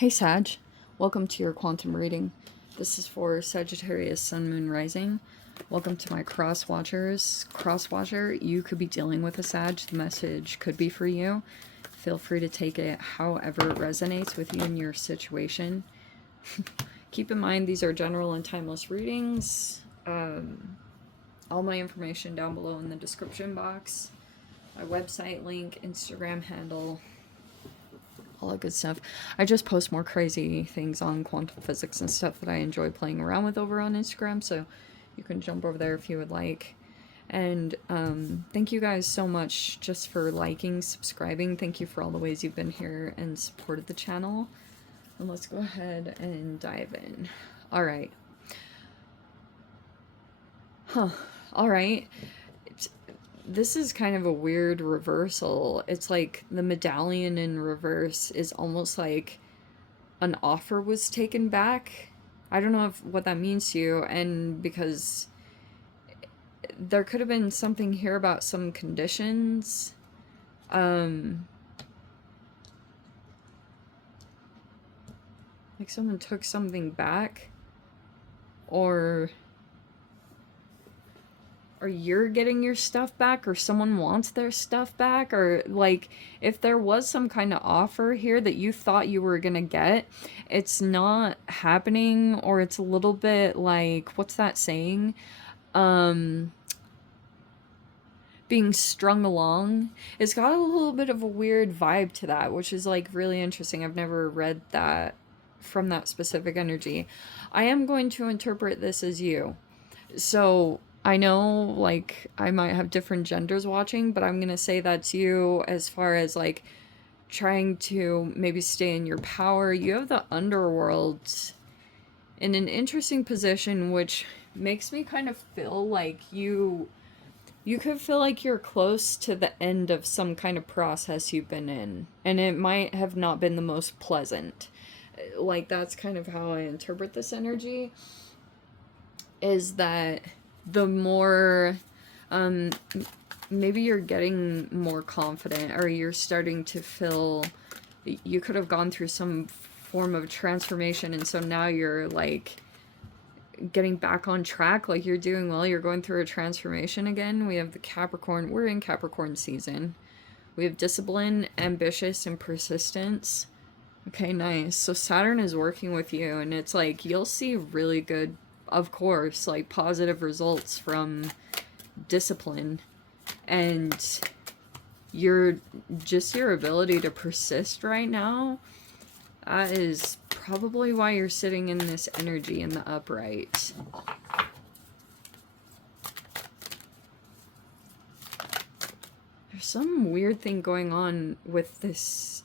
Hey Sag, welcome to your quantum reading. This is for Sagittarius, Sun, Moon, Rising. Welcome to my cross watchers. Cross watcher, you could be dealing with a Sag. The message could be for you. Feel free to take it however it resonates with you and your situation. Keep in mind these are general and timeless readings. All my information down below in the description box. My website link, Instagram handle, all that good stuff. I just post more crazy things on quantum physics and stuff that I enjoy playing around with over on Instagram, so you can jump over there if you would like. And thank you guys so much just for liking, subscribing. Thank you for all the ways you've been here and supported the channel. And let's go ahead and dive in. All right. All right. This is kind of a weird reversal. It's like the medallion in reverse is almost like an offer was taken back. I don't know what that means to you, and because there could have been something here about some conditions. Like someone took something back, or you're getting your stuff back, or someone wants their stuff back, or like if there was some kind of offer here that you thought you were gonna get, it's not happening, or it's a little bit like, what's that saying? Being strung along. It's got a little bit of a weird vibe to that, which is like really interesting. I've never read that from that specific energy. I am going to interpret this as you. So I know, like, I might have different genders watching, but I'm gonna say that's you as far as, like, trying to maybe stay in your power. You have the underworld in an interesting position, which makes me kind of feel like you could feel like you're close to the end of some kind of process you've been in, and it might have not been the most pleasant. Like, that's kind of how I interpret this energy, is that the more maybe you're getting more confident, or you're starting to feel you could have gone through some form of transformation, and so now you're like getting back on track, like you're doing well, you're going through a transformation again. We have the Capricorn, we're in Capricorn season. We have discipline, ambitious, and persistence. Okay, nice. So Saturn is working with you, and it's like you'll see really good, of course, like positive results from discipline, and your ability to persist right now, that is probably why you're sitting in this energy in the upright. There's some weird thing going on with this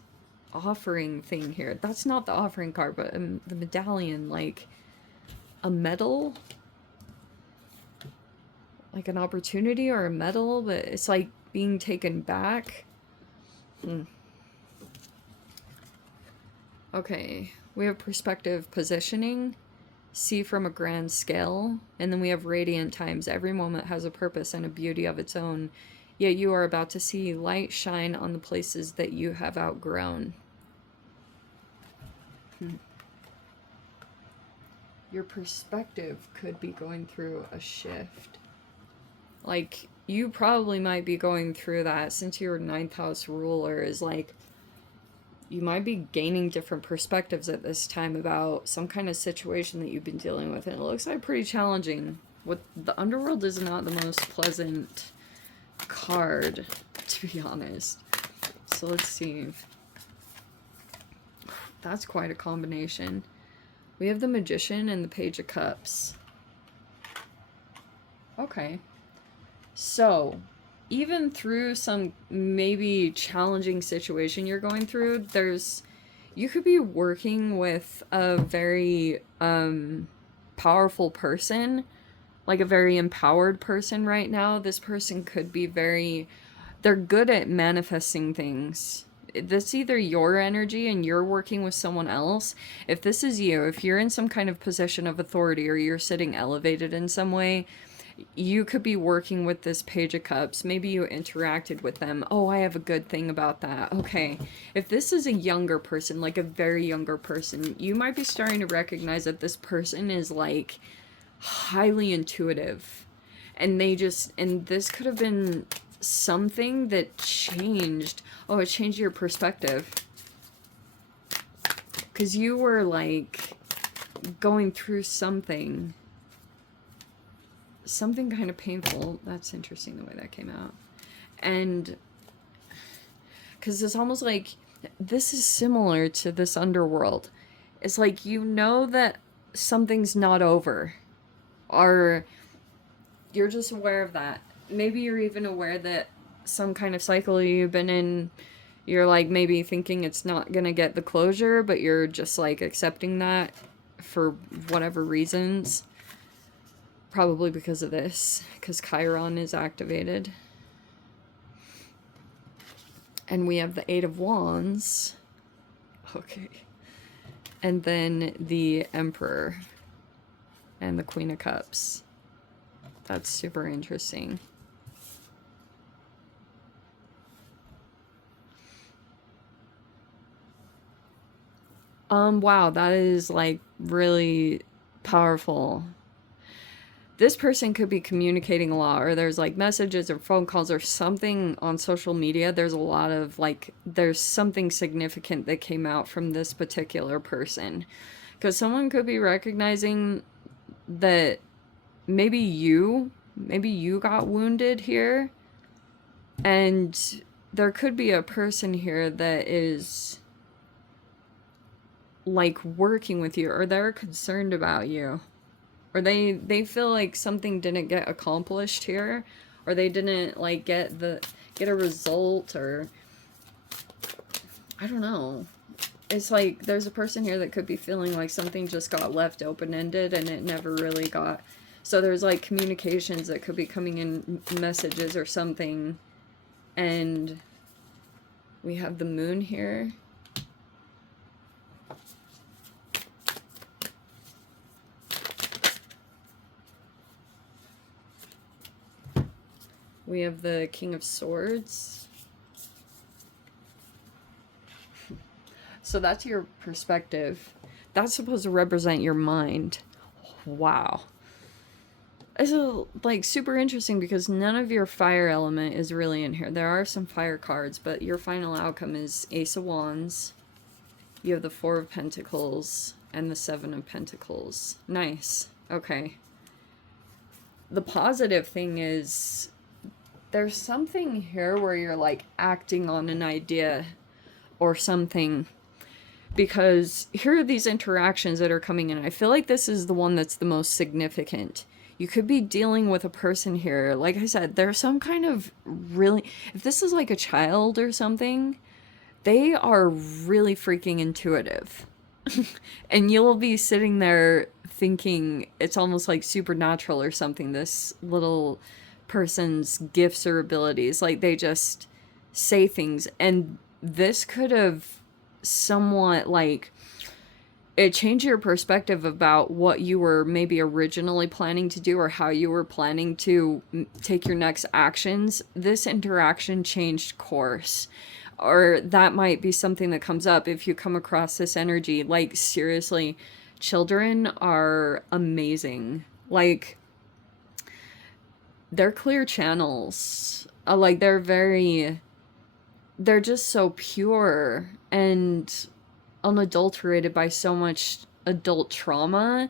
offering thing here. That's not the offering card, but the medallion, like a medal, like an opportunity or a medal, but it's like being taken back. Okay, we have perspective, positioning, see from a grand scale, and then we have radiant times. Every moment has a purpose and a beauty of its own, yet you are about to see light shine on the places that you have outgrown. Your perspective could be going through a shift. Like, you probably might be going through that, since your 9th house ruler is like, you might be gaining different perspectives at this time about some kind of situation that you've been dealing with, and it looks like pretty challenging. What the underworld is not the most pleasant card, to be honest. So let's see. That's quite a combination. We have the Magician and the Page of Cups. Okay. So, even through some maybe challenging situation you're going through, you could be working with a very powerful person, like a very empowered person right now. This person could be they're good at manifesting things. That's either your energy and you're working with someone else. If this is you, if you're in some kind of position of authority, or you're sitting elevated in some way, you could be working with this Page of Cups. Maybe you interacted with them. Oh, I have a good thing about that. Okay. If this is a younger person, like a very younger person, you might be starting to recognize that this person is like highly intuitive. And and this could have been something that changed. Oh, it changed your perspective. Because you were like going through something kind of painful. That's interesting the way that came out. And because it's almost like this is similar to this underworld. It's like, you know that something's not over, or you're just aware of that. Maybe you're even aware that some kind of cycle you've been in, you're like maybe thinking it's not gonna get the closure, but you're just like accepting that for whatever reasons. Probably because of this, because Chiron is activated. And we have the Eight of Wands. Okay. And then the Emperor and the Queen of Cups. That's super interesting. Wow, that is like really powerful. This person could be communicating a lot, or there's like messages or phone calls or something on social media. There's a lot of like, there's something significant that came out from this particular person. Because someone could be recognizing that maybe you got wounded here. And there could be a person here that is like working with you, or they're concerned about you. Or they feel like something didn't get accomplished here, or they didn't like get a result, or I don't know. It's like there's a person here that could be feeling like something just got left open-ended and it never really got. So there's like communications that could be coming in, messages or something. And we have the Moon here. We have the King of Swords. So that's your perspective. That's supposed to represent your mind. Wow. This is like super interesting because none of your fire element is really in here. There are some fire cards, but your final outcome is Ace of Wands. You have the Four of Pentacles and the Seven of Pentacles. Nice. Okay. The positive thing is there's something here where you're like acting on an idea or something, because here are these interactions that are coming in. I feel like this is the one that's the most significant. You could be dealing with a person here. Like I said, there's some kind of really, if this is like a child or something, they are really freaking intuitive. And you'll be sitting there thinking it's almost like supernatural or something, this little person's gifts or abilities. Like they just say things. And this could have somewhat like, it changed your perspective about what you were maybe originally planning to do or how you were planning to take your next actions. This interaction changed course. Or that might be something that comes up if you come across this energy. Like, seriously, children are amazing. Like, they're clear channels. Like, they're just so pure and unadulterated by so much adult trauma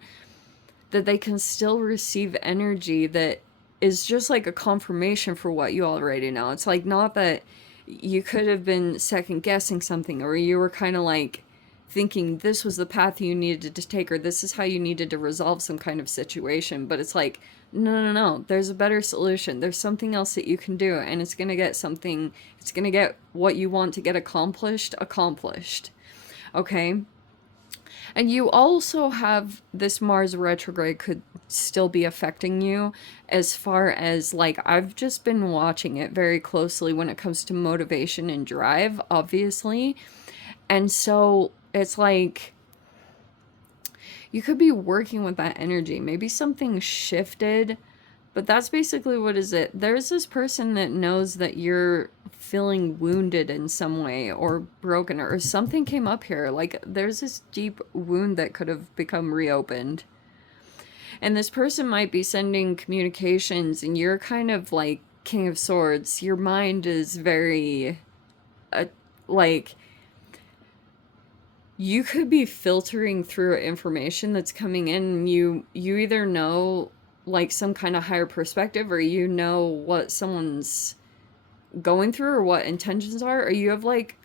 that they can still receive energy that is just like a confirmation for what you already know. It's like not that you could have been second guessing something, or you were kind of like thinking this was the path you needed to take, or this is how you needed to resolve some kind of situation. But it's like, no, there's a better solution. There's something else that you can do, and it's going to get what you want to get accomplished. Okay? And you also have this Mars retrograde could still be affecting you, as far as like, I've just been watching it very closely when it comes to motivation and drive, obviously. And so it's like, you could be working with that energy. Maybe something shifted But that's basically what is it. There's this person that knows that you're feeling wounded in some way or broken or something came up here. Like there's this deep wound that could have become reopened. And this person might be sending communications and you're kind of like King of Swords. Your mind is very like you could be filtering through information that's coming in and you either know like some kind of higher perspective or you know what someone's going through or what intentions are, or you have like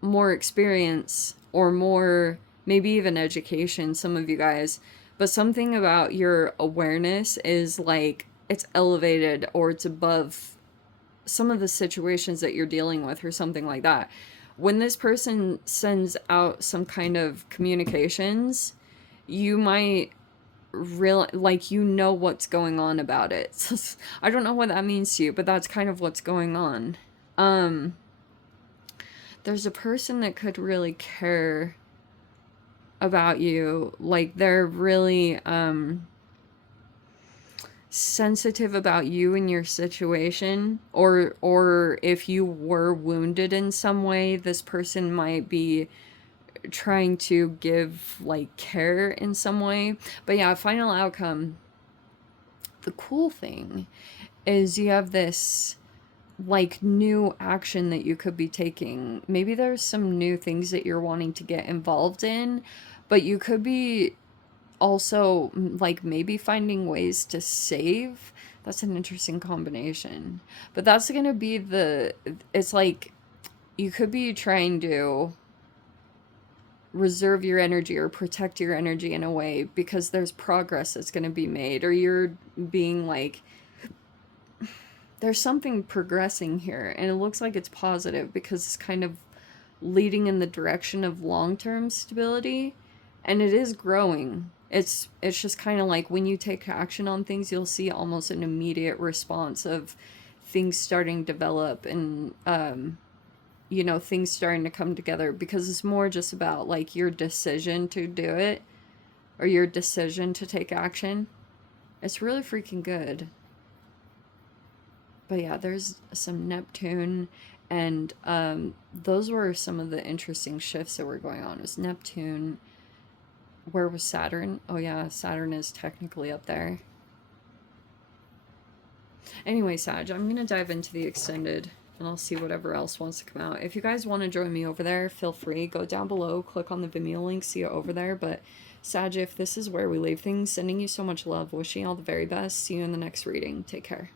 more experience or more maybe even education, some of you guys, but something about your awareness is like it's elevated or it's above some of the situations that you're dealing with or something like that. When this person sends out some kind of communications, you might real like you know what's going on about it. I don't know what that means to you, but that's kind of what's going on. There's a person that could really care about you, like they're really sensitive about you and your situation, or if you were wounded in some way, this person might be trying to give like care in some way. But yeah, final outcome, the cool thing is you have this like new action that you could be taking. Maybe there's some new things that you're wanting to get involved in, but you could be also like maybe finding ways to save. That's an interesting combination. But that's gonna be it's like you could be trying to reserve your energy or protect your energy in a way because there's progress that's going to be made, or you're being like there's something progressing here and it looks like it's positive because it's kind of leading in the direction of long-term stability, and it is growing. It's just kind of like when you take action on things, you'll see almost an immediate response of things starting to develop and you know, things starting to come together, because it's more just about like your decision to do it or your decision to take action. It's really freaking good. But yeah, there's some Neptune, and those were some of the interesting shifts that were going on. It was Neptune. Where was Saturn? Oh yeah, Saturn is technically up there. Anyway, Sag, I'm going to dive into the extended and I'll see whatever else wants to come out. If you guys want to join me over there, feel free. Go down below, click on the Vimeo link, see it over there. But Sag, if this is where we leave things, sending you so much love, wishing you all the very best. See you in the next reading. Take care.